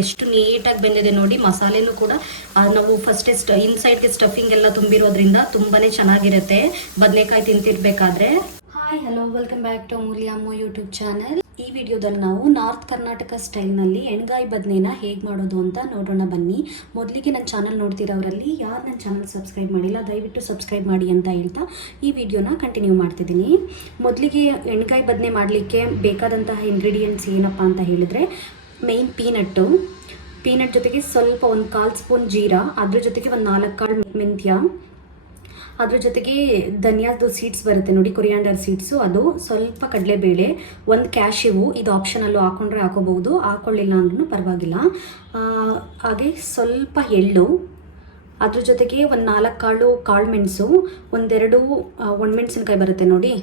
ಎಷ್ಟು ನೀಟಾಗಿ ಬೆಂದಿದೆ ನೋಡಿ. ಮಸಾಲೆನೂ ಕೂಡ ನಾವು ಫಸ್ಟೇ ಇನ್ಸೈಡ್ಗೆ ಸ್ಟಫಿಂಗ್ ಎಲ್ಲ ತುಂಬಿರೋದ್ರಿಂದ ತುಂಬಾ ಚೆನ್ನಾಗಿರುತ್ತೆ ಬದನೆಕಾಯಿ ತಿಂತಿರ್ಬೇಕಾದ್ರೆ. Hi hello, welcome back to Amulya Ammu YouTube channel. ಈ ವಿಡಿಯೋದಲ್ಲಿ ನಾವು ನಾರ್ತ್ ಕರ್ನಾಟಕ ಸ್ಟೈಲ್ನಲ್ಲಿ ಎಣ್ಗಾಯಿ ಬದನೆನ ಹೇಗೆ ಮಾಡೋದು ಅಂತ ನೋಡೋಣ ಬನ್ನಿ. ಮೊದಲಿಗೆ ನನ್ನ ಚಾನಲ್ ನೋಡ್ತಿರೋರಲ್ಲಿ ಯಾರು ನನ್ನ ಚಾನಲ್ ಸಬ್ಸ್ಕ್ರೈಬ್ ಮಾಡಿಲ್ಲ ದಯವಿಟ್ಟು ಸಬ್ಸ್ಕ್ರೈಬ್ ಮಾಡಿ ಅಂತ ಹೇಳ್ತಾ ಈ ವಿಡಿಯೋನ ಕಂಟಿನ್ಯೂ ಮಾಡ್ತಿದ್ದೀನಿ. ಮೊದಲಿಗೆ ಎಣ್ಗಾಯಿ ಬದನೆ ಮಾಡಲಿಕ್ಕೆ ಬೇಕಾದಂತಹ ಇಂಗ್ರೀಡಿಯೆಂಟ್ಸ್ ಏನಪ್ಪ ಅಂತ ಹೇಳಿದರೆ, ಮೇಯ್ನ್ ಪೀನಟ್ ಜೊತೆಗೆ ಸ್ವಲ್ಪ ಒಂದು 1/4 ಸ್ಪೂನ್ ಜೀರಾ, ಅದ್ರ ಜೊತೆಗೆ ಒಂದು 4 ಕಾಳು ಮೆಂತ್ಯ, ಅದ್ರ ಜೊತೆಗೆ ಧನಿಯಾದ ಸೀಡ್ಸ್ ಬರುತ್ತೆ ನೋಡಿ, ಕೊರಿಯಾಂಡರ್ ಸೀಡ್ಸು, ಅದು ಸ್ವಲ್ಪ ಕಡಲೆಬೇಳೆ, ಒಂದು ಕ್ಯಾಶ್ಯೂ, ಇದು ಆಪ್ಷನಲ್ಲು, ಹಾಕೊಂಡ್ರೆ ಹಾಕೋಬಹುದು, ಹಾಕೊಳ್ಳಿಲ್ಲ ಅಂದ್ರೂ ಪರವಾಗಿಲ್ಲ. ಹಾಗೆ ಸ್ವಲ್ಪ ಎಳ್ಳು, ಅದ್ರ ಜೊತೆಗೆ ಒಂದು 4 ಕಾಳು ಮೆಣಸು, ಒಂದೆರಡು ಒಣಮೆಣಸಿನ್ಕಾಯಿ ಬರುತ್ತೆ ನೋಡಿ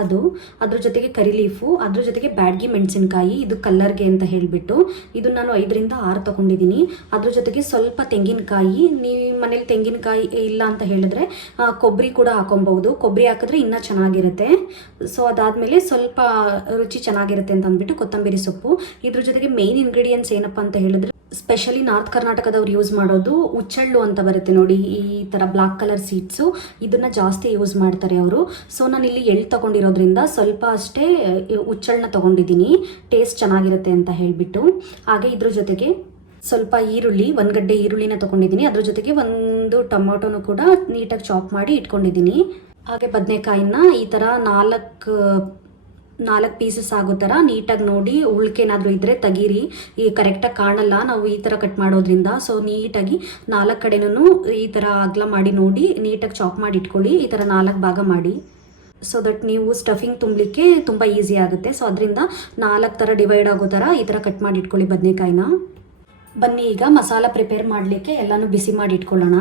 ಅದು, ಅದ್ರ ಜೊತೆಗೆ ಕರಿ ಲೀಫು, ಅದ್ರ ಜೊತೆಗೆ ಬ್ಯಾಡಗಿ ಮೆಣಸಿನ್ಕಾಯಿ, ಇದು ಕಲ್ಲರ್ಗೆ ಅಂತ ಹೇಳಿಬಿಟ್ಟು ಇದು ನಾನು 5 ರಿಂದ 6 ತೊಗೊಂಡಿದ್ದೀನಿ. ಅದ್ರ ಜೊತೆಗೆ ಸ್ವಲ್ಪ ತೆಂಗಿನಕಾಯಿ, ನೀವು ಮನೇಲಿ ತೆಂಗಿನಕಾಯಿ ಇಲ್ಲ ಅಂತ ಹೇಳಿದ್ರೆ ಕೊಬ್ಬರಿ ಕೂಡ ಹಾಕೊಬಹುದು, ಕೊಬ್ಬರಿ ಹಾಕಿದ್ರೆ ಇನ್ನೂ ಚೆನ್ನಾಗಿರುತ್ತೆ. ಸೊ ಅದಾದಮೇಲೆ ಸ್ವಲ್ಪ ರುಚಿ ಚೆನ್ನಾಗಿರುತ್ತೆ ಅಂತ ಅಂದ್ಬಿಟ್ಟು ಕೊತ್ತಂಬರಿ ಸೊಪ್ಪು. ಇದ್ರ ಜೊತೆಗೆ ಮೇಯ್ನ್ ಇಂಗ್ರೀಡಿಯೆಂಟ್ಸ್ ಏನಪ್ಪ ಅಂತ ಹೇಳಿದ್ರೆ, ಸ್ಪೆಷಲಿ ನಾರ್ತ್ ಕರ್ನಾಟಕದವ್ರು ಯೂಸ್ ಮಾಡೋದು ಹುಚ್ಚೆಳ್ಳು ಅಂತ ಬರುತ್ತೆ ನೋಡಿ, ಈ ಥರ ಬ್ಲಾಕ್ ಕಲರ್ ಸೀಡ್ಸು, ಇದನ್ನು ಜಾಸ್ತಿ ಯೂಸ್ ಮಾಡ್ತಾರೆ ಅವರು. ಸೊ ನಾನು ಇಲ್ಲಿ ಎಳ್ಳು ತೊಗೊಂಡಿರೋದ್ರಿಂದ ಸ್ವಲ್ಪ ಅಷ್ಟೇ ಹುಚ್ಚೆಳ್ಳನ್ನ ತೊಗೊಂಡಿದ್ದೀನಿ, ಟೇಸ್ಟ್ ಚೆನ್ನಾಗಿರುತ್ತೆ ಅಂತ ಹೇಳಿಬಿಟ್ಟು. ಹಾಗೆ ಇದ್ರ ಜೊತೆಗೆ ಸ್ವಲ್ಪ ಈರುಳ್ಳಿ, 1 ಗಡ್ಡೆ ಈರುಳ್ಳಿನ ತೊಗೊಂಡಿದ್ದೀನಿ, ಅದ್ರ ಜೊತೆಗೆ ಒಂದು ಟೊಮೊಟೊನು ಕೂಡ ನೀಟಾಗಿ ಚಾಪ್ ಮಾಡಿ ಇಟ್ಕೊಂಡಿದ್ದೀನಿ. ಹಾಗೆ ಬದನೆಕಾಯಿನ ಈ ಥರ 4 ಪೀಸಸ್ ಆಗೋ ಥರ ನೀಟಾಗಿ ನೋಡಿ, ಉಳ್ಕೆನಾದರೂ ಇದ್ದರೆ ತೆಗೀರಿ, ಈ ಕರೆಕ್ಟಾಗಿ ಕಾಣಲ್ಲ ನಾವು ಈ ಥರ ಕಟ್ ಮಾಡೋದ್ರಿಂದ. ಸೊ ನೀಟಾಗಿ 4 ಕಡೆನೂ ಈ ಥರ ಅಗಲ ಮಾಡಿ ನೋಡಿ ನೀಟಾಗಿ ಚಾಪ್ ಮಾಡಿ ಇಟ್ಕೊಳ್ಳಿ, ಈ ಥರ 4 ಭಾಗ ಮಾಡಿ, ಸೊ ದಟ್ ನೀವು ಸ್ಟಫಿಂಗ್ ತುಂಬಲಿಕ್ಕೆ ತುಂಬ ಈಸಿ ಆಗುತ್ತೆ. ಸೊ ಅದರಿಂದ 4 ಥರ ಡಿವೈಡ್ ಆಗೋ ಥರ ಈ ಥರ ಕಟ್ ಮಾಡಿ ಇಟ್ಕೊಳ್ಳಿ ಬದನೆಕಾಯಿನ. ಬನ್ನಿ ಈಗ ಮಸಾಲ ಪ್ರಿಪೇರ್ ಮಾಡಲಿಕ್ಕೆ ಎಲ್ಲನೂ ಬಿಸಿ ಮಾಡಿ ಇಟ್ಕೊಳ್ಳೋಣ.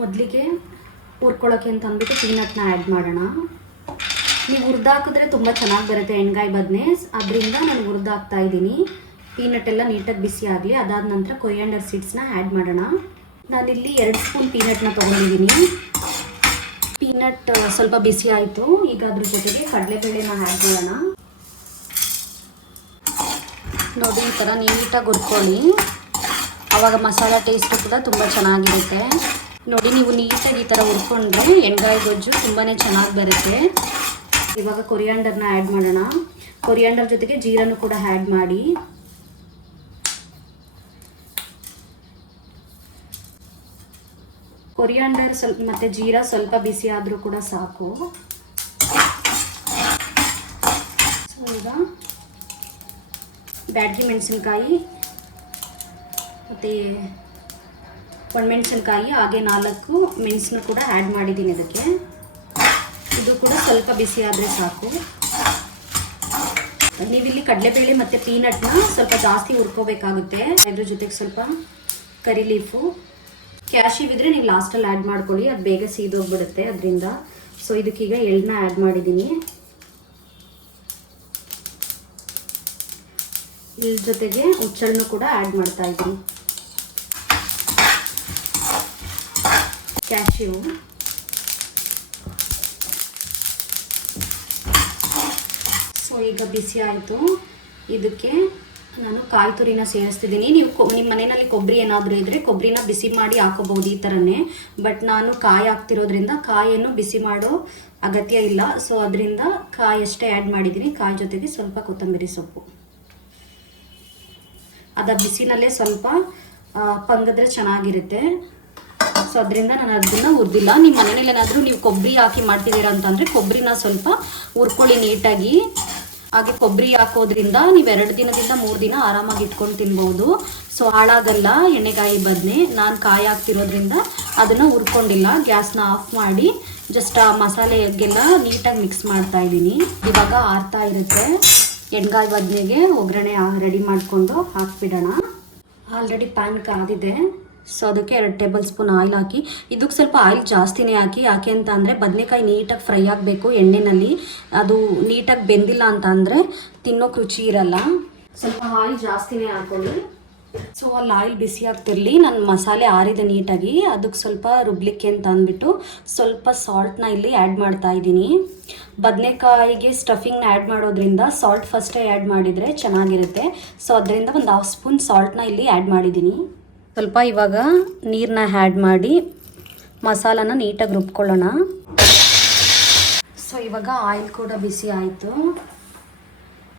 ಮೊದಲಿಗೆ ಹುರ್ಕೊಳ್ಳೋಕ್ಕೆ ಅಂತ ಅಂದ್ಬಿಟ್ಟು ಪೀನಟ್ನ ಆ್ಯಡ್ ಮಾಡೋಣ. ನೀವು ಹುರಿದಾಕಿದ್ರೆ ತುಂಬ ಚೆನ್ನಾಗಿ ಬರುತ್ತೆ ಎಣ್ಗಾಯಿ ಬದನೆ, ಅದರಿಂದ ನಾನು ಹುರಿದಾಕ್ತಾ ಇದ್ದೀನಿ. ಪೀನಟ್ ಎಲ್ಲ ನೀಟಾಗಿ ಬಿಸಿ ಆಗಲಿ. ಅದಾದ ನಂತರ ಕೊರಿಯಾಂಡರ್ ಸೀಡ್ಸ್ನ ಆ್ಯಡ್ ಮಾಡೋಣ. ನಾನಿಲ್ಲಿ 2 ಸ್ಪೂನ್ ಪೀನಟ್ನ ತೊಗೊಂಡಿದ್ದೀನಿ. ಪೀನಟ್ ಸ್ವಲ್ಪ ಬಿಸಿ ಆಯಿತು. ಈಗ ಅದ್ರ ಜೊತೆಗೆ ಕಡಲೆಬೇಳೆನ ಆ್ಯಡ್ ಮಾಡೋಣ. ನೋಡಿ ಈ ಥರ ನೀಟಾಗಿ ಹುರ್ಕೊಳ್ಳಿ, ಆವಾಗ ಮಸಾಲ ಟೇಸ್ಟು ಕೂಡ ತುಂಬ ಚೆನ್ನಾಗಿರುತ್ತೆ. ನೋಡಿ ನೀವು ನೀಟಾಗಿ ಈ ಥರ ಹುರ್ಕೊಂಡ್ರೆ ಎಣ್ಗಾಯಿ ಗೊಜ್ಜು ತುಂಬಾ ಚೆನ್ನಾಗಿ ಬರುತ್ತೆ. ಇವಾಗ ಕೊರಿಯಾಂಡರ್ನ ಆ್ಯಡ್ ಮಾಡೋಣ. ಕೊರಿಯಾಂಡರ್ ಜೊತೆಗೆ ಜೀರನ್ನು ಕೂಡ ಆ್ಯಡ್ ಮಾಡಿ. ಕೊರಿಯಾಂಡರ್ ಸ್ವಲ್ಪ ಮತ್ತು ಜೀರಾ ಸ್ವಲ್ಪ ಬಿಸಿ ಆದರೂ ಕೂಡ ಸಾಕು. ಸೊ ಈಗ ಬ್ಯಾಡಗಿ ಮೆಣಸಿನ್ಕಾಯಿ ಮತ್ತು ಒಣಮೆಣಸಿನ್ಕಾಯಿ, ಹಾಗೆ 4 ಮೆಣಸನ್ನು ಕೂಡ ಆ್ಯಡ್ ಮಾಡಿದ್ದೀನಿ ಅದಕ್ಕೆ. ಇದು ಕೂಡ ಸ್ವಲ್ಪ ಬಿಸಿ ಆದರೆ ಸಾಕು. ನೀವಿಲ್ಲಿ ಕಡಲೆಬೇಳೆ ಮತ್ತು ಪೀನಟ್ನ ಸ್ವಲ್ಪ ಜಾಸ್ತಿ ಹುರ್ಕೋಬೇಕಾಗುತ್ತೆ. ಇದ್ರ ಜೊತೆಗೆ ಸ್ವಲ್ಪ ಕರಿ ಲೀಫು, ಕ್ಯಾಶ್ಯೂ ಇದ್ದರೆ ನೀವು ಲಾಸ್ಟಲ್ಲಿ ಆ್ಯಡ್ ಮಾಡ್ಕೊಳ್ಳಿ, ಅದು ಬೇಗ ಸೀದೋಗ್ಬಿಡುತ್ತೆ ಅದರಿಂದ. ಸೊ ಇದಕ್ಕೀಗ ಎಳ್ಳನ್ನ ಆ್ಯಡ್ ಮಾಡಿದ್ದೀನಿ. ಇದ್ರ ಜೊತೆಗೆ ಹುಚ್ಚೆಳ್ಳನ್ನು ಕೂಡ ಆ್ಯಡ್ ಮಾಡ್ತಾ ಇದ್ದೀನಿ, ಕ್ಯಾಶ್ಯೂ. ಸೊ ಈಗ ಬಿಸಿ ಆಯಿತು. ಇದಕ್ಕೆ ನಾನು ಕಾಯಿ ತುರಿನ ಸೇರಿಸ್ತಿದ್ದೀನಿ. ನೀವು ನಿಮ್ಮ ಮನೆಯಲ್ಲಿ ಕೊಬ್ಬರಿ ಏನಾದರೂ ಇದ್ದರೆ ಕೊಬ್ಬರಿನ ಬಿಸಿ ಮಾಡಿ ಹಾಕೋಬಹುದು ಈ ಥರನೇ. ಬಟ್ ನಾನು ಕಾಯಿ ಹಾಕ್ತಿರೋದ್ರಿಂದ ಕಾಯನ್ನು ಬಿಸಿ ಮಾಡೋ ಅಗತ್ಯ ಇಲ್ಲ. ಸೊ ಅದರಿಂದ ಕಾಯಿ ಅಷ್ಟೇ ಆ್ಯಡ್ ಮಾಡಿದ್ದೀನಿ. ಕಾಯಿ ಜೊತೆಗೆ ಸ್ವಲ್ಪ ಕೊತ್ತಂಬರಿ ಸೊಪ್ಪು, ಅದ ಬಿಸಿನಲ್ಲೇ ಸ್ವಲ್ಪ ಪಂಗದ್ರೆ ಚೆನ್ನಾಗಿರುತ್ತೆ. ಸೊ ಅದರಿಂದ ನಾನು ಅದನ್ನು ಹುರಿದಿಲ್ಲ. ನಿಮ್ಮ ಮನೇಲಿ ಏನಾದರೂ ನೀವು ಕೊಬ್ಬರಿ ಹಾಕಿ ಮಾಡ್ತಿದ್ದೀರಾ ಅಂತಂದರೆ ಕೊಬ್ಬರಿನ ಸ್ವಲ್ಪ ಹುರ್ಕೊಳ್ಳಿ ನೀಟಾಗಿ. ಹಾಗೆ ಕೊಬ್ಬರಿ ಹಾಕೋದ್ರಿಂದ ನೀವು 2 ದಿನದಿಂದ 3 ದಿನ ಆರಾಮಾಗಿ ಇಟ್ಕೊಂಡು ತಿನ್ಬೋದು. ಸೊ ಹಾಳಾಗಲ್ಲ ಎಣ್ಣೆಕಾಯಿ ಬದನೆ. ನಾನು ಕಾಯಿ ಹಾಕ್ತಿರೋದ್ರಿಂದ ಅದನ್ನು ಹುರ್ಕೊಂಡಿಲ್ಲ. ಗ್ಯಾಸ್ನ ಆಫ್ ಮಾಡಿ ಜಸ್ಟ್ ಆ ಮಸಾಲೆಗೆಲ್ಲ ನೀಟಾಗಿ ಮಿಕ್ಸ್ ಮಾಡ್ತಾ ಇದ್ದೀನಿ. ಇವಾಗ ಆರ್ತಾ ಇರುತ್ತೆ. ಎಣ್ಗಾಯಿ ಬದನೆಗೆ ಒಗ್ಗರಣೆ ರೆಡಿ ಮಾಡಿಕೊಂಡು ಹಾಕ್ಬಿಡೋಣ. ಆಲ್ರೆಡಿ ಪ್ಯಾನ್ ಕಾದಿದೆ. ಸೊ ಅದಕ್ಕೆ 2 ಟೇಬಲ್ ಸ್ಪೂನ್ ಆಯಿಲ್ ಹಾಕಿ, ಇದಕ್ಕೆ ಸ್ವಲ್ಪ ಆಯಿಲ್ ಜಾಸ್ತಿನೇ ಹಾಕಿ. ಯಾಕೆ ಅಂತ ಅಂದರೆ ಬದನೆಕಾಯಿ ನೀಟಾಗಿ ಫ್ರೈ ಆಗಬೇಕು ಎಣ್ಣೆಯಲ್ಲಿ. ಅದು ನೀಟಾಗಿ ಬೆಂದಿಲ್ಲ ಅಂತ ಅಂದರೆ ತಿನ್ನೋಕೆ ರುಚಿ ಇರಲ್ಲ. ಸ್ವಲ್ಪ ಆಯಿಲ್ ಜಾಸ್ತಿನೇ ಹಾಕೊಳ್ಳಿ. ಸೊ ಅಲ್ಲಿ ಆಯಿಲ್ ಬಿಸಿ ಆಗ್ತಿರಲಿ, ನಾನು ಮಸಾಲೆ ಆರಿದೆ ನೀಟಾಗಿ, ಅದಕ್ಕೆ ಸ್ವಲ್ಪ ರುಬ್ಲಿಕ್ಕೆ ಅಂತ ಅಂದ್ಬಿಟ್ಟು ಸ್ವಲ್ಪ ಸಾಲ್ಟ್ನ ಇಲ್ಲಿ ಆ್ಯಡ್ ಮಾಡ್ತಾ ಇದ್ದೀನಿ. ಬದನೆಕಾಯಿಗೆ ಸ್ಟಫಿಂಗ್ನ ಆ್ಯಡ್ ಮಾಡೋದ್ರಿಂದ ಸಾಲ್ಟ್ ಫಸ್ಟೇ ಆ್ಯಡ್ ಮಾಡಿದರೆ ಚೆನ್ನಾಗಿರುತ್ತೆ. ಸೊ ಅದರಿಂದ ಒಂದು 1/2 ಸ್ಪೂನ್ ಸಾಲ್ಟ್ನ ಇಲ್ಲಿ ಆ್ಯಡ್ ಮಾಡಿದ್ದೀನಿ. ಸ್ವಲ್ಪ ಇವಾಗ ನೀರನ್ನ ಆ್ಯಡ್ ಮಾಡಿ ಮಸಾಲಾನ ನೀಟಾಗಿ ರುಬ್ಕೊಳ್ಳೋಣ. ಸೊ ಇವಾಗ ಆಯಿಲ್ ಕೂಡ ಬಿಸಿ ಆಯಿತು.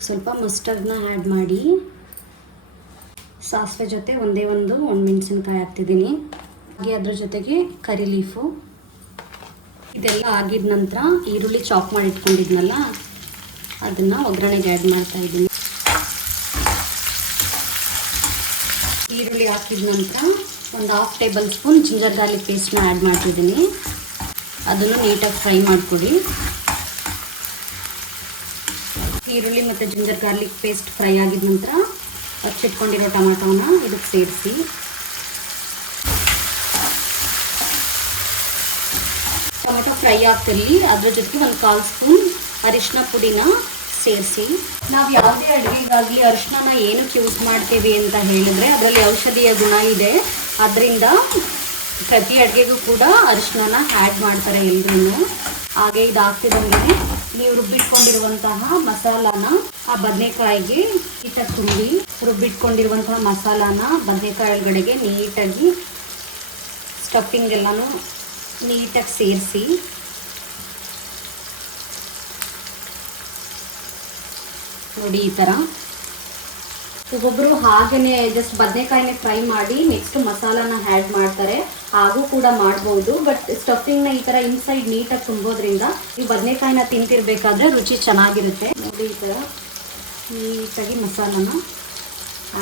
ಸ್ವಲ್ಪ ಮಸ್ಟರ್ಡ್ನ ಆ್ಯಡ್ ಮಾಡಿ ಸಾಸಿವೆ ಜೊತೆ ಒಂದೇ ಒಂದು ಒಣಮೆಣಸಿನ್ಕಾಯಿ ಹಾಕ್ತಿದ್ದೀನಿ. ಹಾಗೆ ಅದ್ರ ಜೊತೆಗೆ ಕರಿ ಲೀಫು. ಇದೆಲ್ಲ ಆಗಿದ ನಂತರ ಈರುಳ್ಳಿ ಚಾಪ್ ಮಾಡಿ ಇಟ್ಕೊಂಡಿದ್ನಲ್ಲ ಅದನ್ನು ಒಗ್ಗರಣೆಗೆ ಆ್ಯಡ್ ಮಾಡ್ತಾ ಇದ್ದೀನಿ. ಈರುಳ್ಳಿ ಹಾಕಿದ ನಂತರ ಒಂದು 1/2 ಟೇಬಲ್ ಸ್ಪೂನ್ ಜಿಂಜರ್ ಗಾರ್ಲಿಕ್ ಪೇಸ್ಟ್ನ ಆ್ಯಡ್ ಮಾಡ್ತಿದ್ದೀನಿ. ಅದನ್ನು ನೀಟಾಗಿ ಫ್ರೈ ಮಾಡಿಕೊಡಿ. ಈರುಳ್ಳಿ ಮತ್ತು ಜಿಂಜರ್ ಗಾರ್ಲಿಕ್ ಪೇಸ್ಟ್ ಫ್ರೈ ಆಗಿದ ನಂತರ ಹಚ್ಚಿಟ್ಕೊಂಡಿರೋ ಟೊಮೆಟೊನ ಇದಕ್ಕೆ ಸೇರಿಸಿ ಟೊಮೆಟೊ ಫ್ರೈ ಆಗ್ತಿರಲಿ. ಅದ್ರ ಜೊತೆಗೆ ಒಂದು 1/4 ಸ್ಪೂನ್ ಅರಿಶಿನ ಪುಡಿನ ಸೇರಿಸಿ. ನಾವು ಯಾವುದೇ ಅಡುಗೆಗಾಗಲಿ ಅರಿಶಿನ ಏನಕ್ಕೆ ಯೂಸ್ ಮಾಡ್ತೀವಿ ಅಂತ ಹೇಳಿದ್ರೆ ಅದರಲ್ಲಿ ಔಷಧೀಯ ಗುಣ ಇದೆ. ಅದರಿಂದ ಪ್ರತಿ ಅಡುಗೆಗೂ ಕೂಡ ಅರಿಶಿನ ಆ್ಯಡ್ ಮಾಡ್ತಾರೆ ಎಲ್ಲರೂ. ಹಾಗೆ ಇದು ಹಾಕ್ತಿದ್ದಂಗೆ ನೀವು ರುಬ್ಬಿಟ್ಕೊಂಡಿರುವಂತಹ ಮಸಾಲಾನ ಆ ಬದನೆಕಾಯಿಗೆ ನೀಟಾಗಿ ತುಂಬಿ, ರುಬ್ಬಿಟ್ಕೊಂಡಿರುವಂತಹ ಮಸಾಲಾನ ಬದನೆಕಾಯಿ ಒಳಗಡೆಗೆ ನೀಟಾಗಿ ಸ್ಟಫಿಂಗ್ ಎಲ್ಲನೂ ನೀಟಾಗಿ ಸೇರಿಸಿ ನೋಡಿ ಈ ಥರ. ಒಬ್ಬೊಬ್ಬರು ಹಾಗೇ ಜಸ್ಟ್ ಬದನೆಕಾಯಿನ ಫ್ರೈ ಮಾಡಿ ನೆಕ್ಸ್ಟ್ ಮಸಾಲಾನ ಆ್ಯಡ್ ಮಾಡ್ತಾರೆ, ಹಾಗೂ ಕೂಡ ಮಾಡ್ಬೋದು. ಬಟ್ ಸ್ಟಫಿಂಗ್ನ ಈ ಥರ ಇನ್ಸೈಡ್ ನೀಟಾಗಿ ತುಂಬೋದ್ರಿಂದ ಈ ಬದನೆಕಾಯಿನ ತಿಂತಿರ್ಬೇಕಾದ್ರೆ ರುಚಿ ಚೆನ್ನಾಗಿರುತ್ತೆ. ನೋಡಿ ಈ ಥರ ನೀಟಾಗಿ ಮಸಾಲಾನ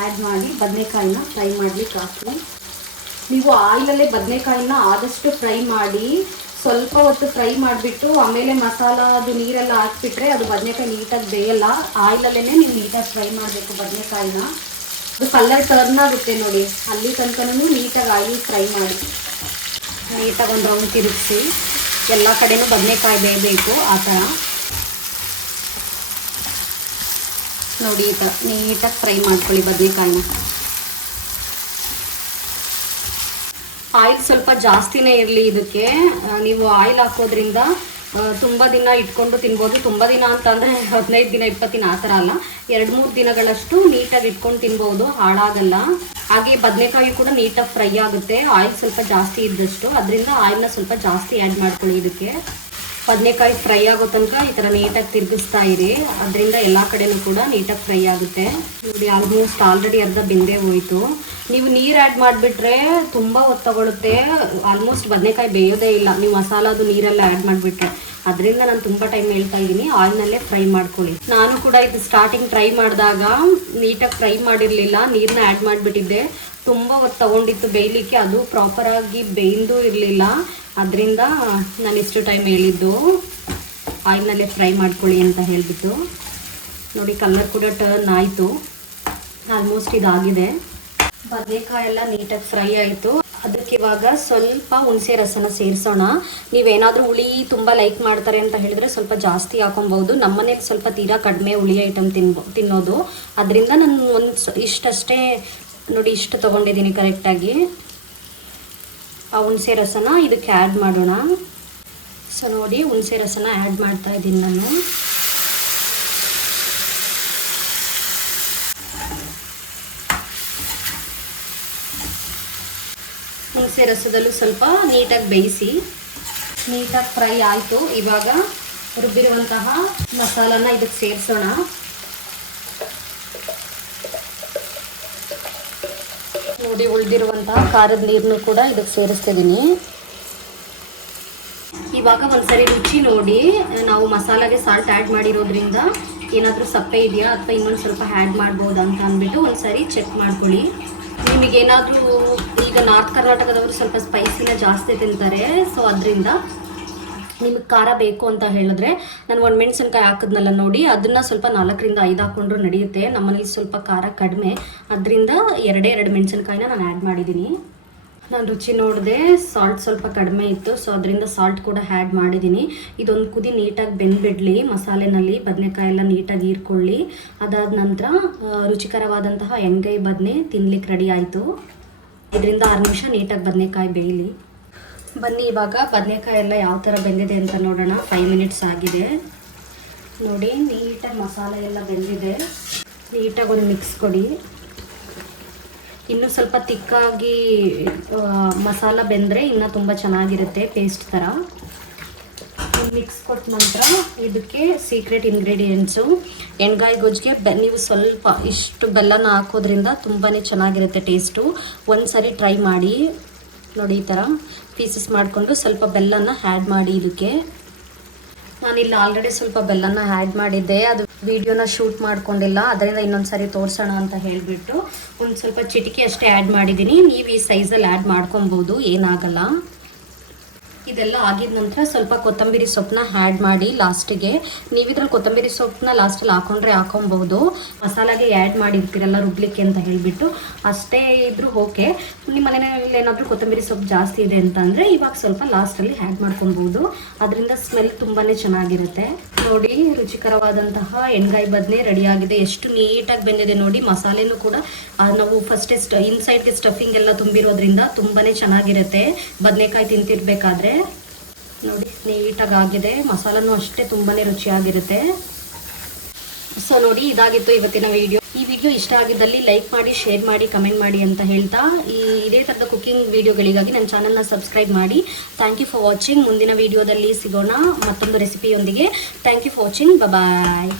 ಆ್ಯಡ್ ಮಾಡಿ ಬದನೆಕಾಯಿನ ಫ್ರೈ ಮಾಡ್ಲಿಕ್ಕೆ ಹಾಕಿ. ನೀವು ಆಯಿಲಲ್ಲೇ ಬದನೆಕಾಯಿನ ಆದಷ್ಟು ಫ್ರೈ ಮಾಡಿ, ಸ್ವಲ್ಪ ಹೊತ್ತು ಫ್ರೈ ಮಾಡಿಬಿಟ್ಟು ಆಮೇಲೆ ಮಸಾಲದು ನೀರೆಲ್ಲ ಹಾಕ್ಬಿಟ್ರೆ ಅದು ಬದನೆಕಾಯಿ ನೀಟಾಗಿ ಬೇಯಲ್ಲ. ಆಯಿಲಲ್ಲೇ ನೀವು ನೀಟಾಗಿ ಫ್ರೈ ಮಾಡಬೇಕು ಬದನೆಕಾಯಿನ. ಅದು ಕಲರ್ ಟರ್ನ್ ಆಗುತ್ತೆ ನೋಡಿ, ಅಲ್ಲಿ ತನಕನೂ ನೀಟಾಗಿ ಆಯಿಲ್ ಫ್ರೈ ಮಾಡಿ ನೀಟಾಗಿ ಒಂದು ರೌಂಡ್ ತಿರುಗಿಸಿ ಎಲ್ಲ ಕಡೆನೂ ಬದನೆಕಾಯಿ ಬೇಯಬೇಕು. ಆ ಥರ ನೋಡಿ ಈ ಥರ ನೀಟಾಗಿ ಫ್ರೈ ಮಾಡ್ಕೊಳ್ಳಿ ಬದನೆಕಾಯಿನ. ಆಯಿಲ್ ಸ್ವಲ್ಪ ಜಾಸ್ತಿನೇ ಇರಲಿ ಇದಕ್ಕೆ. ನೀವು ಆಯಿಲ್ ಹಾಕೋದ್ರಿಂದ ತುಂಬ ದಿನ ಇಟ್ಕೊಂಡು ತಿನ್ಬೋದು. ತುಂಬ ದಿನ ಅಂತಂದರೆ 15 ದಿನ 20 ದಿನ ಆ ಥರ ಅಲ್ಲ, 2-3 ದಿನಗಳಷ್ಟು ನೀಟಾಗಿ ಇಟ್ಕೊಂಡು ತಿನ್ಬೋದು, ಹಾಳಾಗಲ್ಲ. ಹಾಗೆ ಬದನೆಕಾಯಿ ಕೂಡ ನೀಟಾಗಿ ಫ್ರೈ ಆಗುತ್ತೆ ಆಯಿಲ್ ಸ್ವಲ್ಪ ಜಾಸ್ತಿ ಇದ್ದಷ್ಟು. ಅದರಿಂದ ಆಯಿಲ್ನ ಸ್ವಲ್ಪ ಜಾಸ್ತಿ ಆ್ಯಡ್ ಮಾಡ್ಕೊಳ್ಳಿ ಇದಕ್ಕೆ. ಬದನೆಕಾಯಿ ಫ್ರೈ ಆಗೋ ತನಕ ಈ ಥರ ನೀಟಾಗಿ ತಿರುಗಿಸ್ತಾ ಇರಿ, ಅದರಿಂದ ಎಲ್ಲ ಕಡೆನೂ ಕೂಡ ನೀಟಾಗಿ ಫ್ರೈ ಆಗುತ್ತೆ. ನೋಡಿ ಆಲ್ಮೋಸ್ಟ್ ಆಲ್ರೆಡಿ ಅರ್ಧ ಬೆಂದೇ ಹೋಯಿತು. ನೀವು ನೀರು ಆ್ಯಡ್ ಮಾಡಿಬಿಟ್ರೆ ತುಂಬ ಹೊತ್ತು ತಗೊಳುತ್ತೆ, ಆಲ್ಮೋಸ್ಟ್ ಬದನೆಕಾಯಿ ಬೇಯೋದೇ ಇಲ್ಲ ನೀವು ಮಸಾಲಾದು ನೀರೆಲ್ಲ ಆ್ಯಡ್ ಮಾಡಿಬಿಟ್ರೆ. ಅದರಿಂದ ನಾನು ತುಂಬ ಟೈಮ್ ಹೇಳ್ತಾ ಇದ್ದೀನಿ ಆಯಿಲ್ನಲ್ಲೇ ಫ್ರೈ ಮಾಡ್ಕೊಳ್ಳಿ. ನಾನು ಕೂಡ ಇದು ಸ್ಟಾರ್ಟಿಂಗ್ ಟ್ರೈ ಮಾಡಿದಾಗ ನೀಟಾಗಿ ಫ್ರೈ ಮಾಡಿರಲಿಲ್ಲ, ನೀರನ್ನ ಆ್ಯಡ್ ಮಾಡಿಬಿಟ್ಟಿದ್ದೆ. ತುಂಬ ಹೊತ್ತು ತೊಗೊಂಡಿತ್ತು ಬೇಯಲಿಕ್ಕೆ, ಅದು ಪ್ರಾಪರಾಗಿ ಬೇಯ್ದು ಇರಲಿಲ್ಲ. ಅದರಿಂದ ನಾನು ಇಷ್ಟು ಟೈಮ್ ಹೇಳಿದ್ದು ಆಯಿಲ್ನಲ್ಲೇ ಫ್ರೈ ಮಾಡ್ಕೊಳ್ಳಿ ಅಂತ ಹೇಳಿಬಿಟ್ಟು. ನೋಡಿ ಕಲರ್ ಕೂಡ ಟರ್ನ್ ಆಯಿತು, ಆಲ್ಮೋಸ್ಟ್ ಇದಾಗಿದೆ. ಬದನೆಕಾಯಿ ಎಲ್ಲ ನೀಟಾಗಿ ಫ್ರೈ ಆಯಿತು. ಅದಕ್ಕೆ ಇವಾಗ ಸ್ವಲ್ಪ ಹುಣಸೆ ರಸನ ಸೇರಿಸೋಣ. ನೀವೇನಾದರೂ ಹುಳಿ ತುಂಬ ಲೈಕ್ ಮಾಡ್ತಾರೆ ಅಂತ ಹೇಳಿದ್ರೆ ಸ್ವಲ್ಪ ಜಾಸ್ತಿ ಹಾಕೊಬೋದು. ನಮ್ಮನೇಲಿ ಸ್ವಲ್ಪ ತೀರಾ ಕಡಿಮೆ ಹುಳಿ ಐಟಮ್ ತಿನ್ನೋದು, ಅದರಿಂದ ನಾನು ಇಷ್ಟಷ್ಟೇ ನೋಡಿ ಇಷ್ಟು ತೊಗೊಂಡಿದ್ದೀನಿ ಕರೆಕ್ಟಾಗಿ. ಆ ಹುಣಸೆ ರಸನ ಇದಕ್ಕೆ ಆ್ಯಡ್ ಮಾಡೋಣ. ಸೊ ನೋಡಿ ಹುಣಸೆ ರಸನ ಆ್ಯಡ್ ಮಾಡ್ತಾ ಇದ್ದೀನಿ ನಾನು. ಹುಣಸೆ ರಸದಲ್ಲೂ ಸ್ವಲ್ಪ ನೀಟಾಗಿ ಬೇಯಿಸಿ, ನೀಟಾಗಿ ಫ್ರೈ ಆಯಿತು. ಇವಾಗ ರುಬ್ಬಿರುವಂತಹ ಮಸಾಲಾನ ಇದಕ್ಕೆ ಸೇರಿಸೋಣ. ನೋಡಿ ಉಳಿದಿರುವಂತಹ ಖಾರದ ನೀರನ್ನು ಕೂಡ ಇದಕ್ಕೆ ಸೇರಿಸ್ತಿದ್ದೀನಿ. ಇವಾಗ ಒಂದ್ಸರಿ ರುಚಿ ನೋಡಿ, ನಾವು ಮಸಾಲಾಗೆ ಸಾಲ್ಟ್ ಆ್ಯಡ್ ಮಾಡಿರೋದ್ರಿಂದ ಏನಾದರೂ ಸಪ್ಪೆ ಇದೆಯಾ ಅಥವಾ ಇನ್ನೊಂದು ಸ್ವಲ್ಪ ಆ್ಯಡ್ ಮಾಡ್ಬೋದು ಅಂತ ಅಂದ್ಬಿಟ್ಟು ಒಂದ್ಸರಿ ಚೆಕ್ ಮಾಡ್ಕೊಳ್ಳಿ. ನಿಮಗೇನಾದರೂ ಈಗ ನಾರ್ತ್ ಕರ್ನಾಟಕದವರು ಸ್ವಲ್ಪ ಸ್ಪೈಸಿನ ಜಾಸ್ತಿ ತಿಂತಾರೆ, ಸೊ ಅದರಿಂದ ನಿಮಗೆ ಖಾರ ಬೇಕು ಅಂತ ಹೇಳಿದ್ರೆ ನಾನು ಒಂದು ಮೆಣಸಿನ್ಕಾಯಿ ಹಾಕಿದ್ನಲ್ಲ ನೋಡಿ, ಅದನ್ನು ಸ್ವಲ್ಪ 4ರಿಂದ 5 ಹಾಕ್ಕೊಂಡ್ರೂ ನಡೆಯುತ್ತೆ. ನಮ್ಮನೇಲಿ ಸ್ವಲ್ಪ ಖಾರ ಕಡಿಮೆ, ಅದರಿಂದ 2 ಮೆಣಸಿನ್ಕಾಯಿನ ನಾನು ಆ್ಯಡ್ ಮಾಡಿದ್ದೀನಿ. ನಾನು ರುಚಿ ನೋಡಿದೆ, ಸಾಲ್ಟ್ ಸ್ವಲ್ಪ ಕಡಿಮೆ ಇತ್ತು, ಸೊ ಅದರಿಂದ ಸಾಲ್ಟ್ ಕೂಡ ಆ್ಯಡ್ ಮಾಡಿದ್ದೀನಿ. ಇದೊಂದು ಕುದಿ ನೀಟಾಗಿ ಬೆಂದ್ಬಿಡಲಿ ಮಸಾಲೆನಲ್ಲಿ, ಬದನೆಕಾಯಿ ಎಲ್ಲ ನೀಟಾಗಿ ಹೀರ್ಕೊಳ್ಳಿ. ಅದಾದ ನಂತರ ರುಚಿಕರವಾದಂತಹ ಎಣ್ಗಾಯಿ ಬದನೆ ತಿನ್ಲಿಕ್ಕೆ ರೆಡಿ ಆಯಿತು. ಇದರಿಂದ 6 ನಿಮಿಷ ನೀಟಾಗಿ ಬದನೆಕಾಯಿ ಬೇಯಲಿ. ಬನ್ನಿ ಇವಾಗ ಬದನೆಕಾಯಿ ಎಲ್ಲ ಯಾವ ಥರ ಬೆಂದಿದೆ ಅಂತ ನೋಡೋಣ. 5 ಮಿನಿಟ್ಸ್ ಆಗಿದೆ ನೋಡಿ. ನೀಟಾಗಿ ಮಸಾಲೆ ಎಲ್ಲ ಬೆಂದಿದೆ. ನೀಟಾಗಿ ಒಂದು ಮಿಕ್ಸ್ ಕೊಡಿ. ಇನ್ನೂ ಸ್ವಲ್ಪ ತಿಕ್ಕಾಗಿ ಮಸಾಲ ಬೆಂದರೆ ಇನ್ನೂ ತುಂಬ ಚೆನ್ನಾಗಿರುತ್ತೆ, ಪೇಸ್ಟ್ ಥರ. ಮಿಕ್ಸ್ ಕೊಟ್ಟ ನಂತರ ಇದಕ್ಕೆ ಸೀಕ್ರೆಟ್ ಇಂಗ್ರೀಡಿಯೆಂಟ್ಸು ಎಣ್ಗಾಯಿ ಗೊಜ್ಜಿಗೆ ನೀವು ಸ್ವಲ್ಪ ಇಷ್ಟು ಬೆಲ್ಲನ ಹಾಕೋದ್ರಿಂದ ತುಂಬಾ ಚೆನ್ನಾಗಿರುತ್ತೆ ಟೇಸ್ಟು. ಒಂದು ಸರಿ ಟ್ರೈ ಮಾಡಿ ನೋಡಿ. ಈ ಥರ ಪೀಸಸ್ ಮಾಡಿಕೊಂಡು ಸ್ವಲ್ಪ ಬೆಲ್ಲನ ಆ್ಯಡ್ ಮಾಡಿ. ಇದಕ್ಕೆ ನಾನಿಲ್ಲಿ ಆಲ್ರೆಡಿ ಸ್ವಲ್ಪ ಬೆಲ್ಲನ ಆ್ಯಡ್ ಮಾಡಿದ್ದೆ, ಅದು ವಿಡಿಯೋನ ಶೂಟ್ ಮಾಡ್ಕೊಂಡಿಲ್ಲ, ಅದರಿಂದ ಇನ್ನೊಂದು ಸಾರಿ ತೋರಿಸೋಣ ಅಂತ ಹೇಳಿಬಿಟ್ಟು ಒಂದು ಸ್ವಲ್ಪ ಚಿಟಿಕೆ ಅಷ್ಟೇ ಆ್ಯಡ್ ಮಾಡಿದ್ದೀನಿ. ನೀವು ಈ ಸೈಜಲ್ಲಿ ಆ್ಯಡ್ ಮಾಡ್ಕೊಬೋದು, ಏನಾಗಲ್ಲ. ಇದೆಲ್ಲ ಆಗಿದ ನಂತರ ಸ್ವಲ್ಪ ಕೊತ್ತಂಬರಿ ಸೊಪ್ಪನ್ನ ಆ್ಯಡ್ ಮಾಡಿ ಲಾಸ್ಟಿಗೆ. ನೀವಿದ್ರಲ್ಲಿ ಕೊತ್ತಂಬರಿ ಸೊಪ್ಪನ್ನ ಲಾಸ್ಟಲ್ಲಿ ಹಾಕೊಬಹುದು. ಮಸಾಲಾಗೆ ಆ್ಯಡ್ ಮಾಡಿರ್ತೀರಲ್ಲ ರುಬ್ಲಿಕ್ಕೆ ಅಂತ ಹೇಳಿಬಿಟ್ಟು, ಅಷ್ಟೇ ಇದ್ರೂ ಓಕೆ. ನಿಮ್ಮ ಮನೆಯಲ್ಲಿ ಏನಾದರೂ ಕೊತ್ತಂಬರಿ ಸೊಪ್ಪು ಜಾಸ್ತಿ ಇದೆ ಅಂತಂದರೆ ಇವಾಗ ಸ್ವಲ್ಪ ಲಾಸ್ಟಲ್ಲಿ ಆ್ಯಡ್ ಮಾಡ್ಕೊಬೋದು. ಅದರಿಂದ ಸ್ಮೆಲ್ ತುಂಬಾ ಚೆನ್ನಾಗಿರುತ್ತೆ. ನೋಡಿ, ರುಚಿಕರವಾದಂತಹ ಎಣ್ಗಾಯಿ ಬದನೆ ರೆಡಿಯಾಗಿದೆ. ಎಷ್ಟು ನೀಟಾಗಿ ಬೆಂದಿದೆ ನೋಡಿ. ಮಸಾಲೆನೂ ಕೂಡ ನಾವು ಫಸ್ಟೇ ಇನ್ಸೈಡ್ಗೆ ಸ್ಟಫಿಂಗ್ ಎಲ್ಲ ತುಂಬಿರೋದ್ರಿಂದ ತುಂಬಾ ಚೆನ್ನಾಗಿರುತ್ತೆ ಬದನೆಕಾಯಿ ತಿಂತಿರ್ಬೇಕಾದ್ರೆ. ನೋಡಿ, ನೀಟಾಗಿ ಆಗಿದೆ. ಮಸಾಲನೂ ಅಷ್ಟೇ ತುಂಬಾ ರುಚಿಯಾಗಿರುತ್ತೆ. ಸೊ ನೋಡಿ, ಇದಾಗಿತ್ತು ಇವತ್ತಿನ ವಿಡಿಯೋ. ಈ ವಿಡಿಯೋ ಇಷ್ಟ ಆಗಿದ್ದಲ್ಲಿ ಲೈಕ್ ಮಾಡಿ, ಶೇರ್ ಮಾಡಿ, ಕಮೆಂಟ್ ಮಾಡಿ ಅಂತ ಹೇಳ್ತಾ, ಇದೇ ಥರದ ಕುಕಿಂಗ್ ವಿಡಿಯೋಗಳಿಗಾಗಿ ನನ್ನ ಚಾನಲ್ನ ಸಬ್ಸ್ಕ್ರೈಬ್ ಮಾಡಿ. Thank you for watching. ಮುಂದಿನ ವಿಡಿಯೋದಲ್ಲಿ ಸಿಗೋಣ ಮತ್ತೊಂದು ರೆಸಿಪಿಯೊಂದಿಗೆ. Thank you for watching. Bye.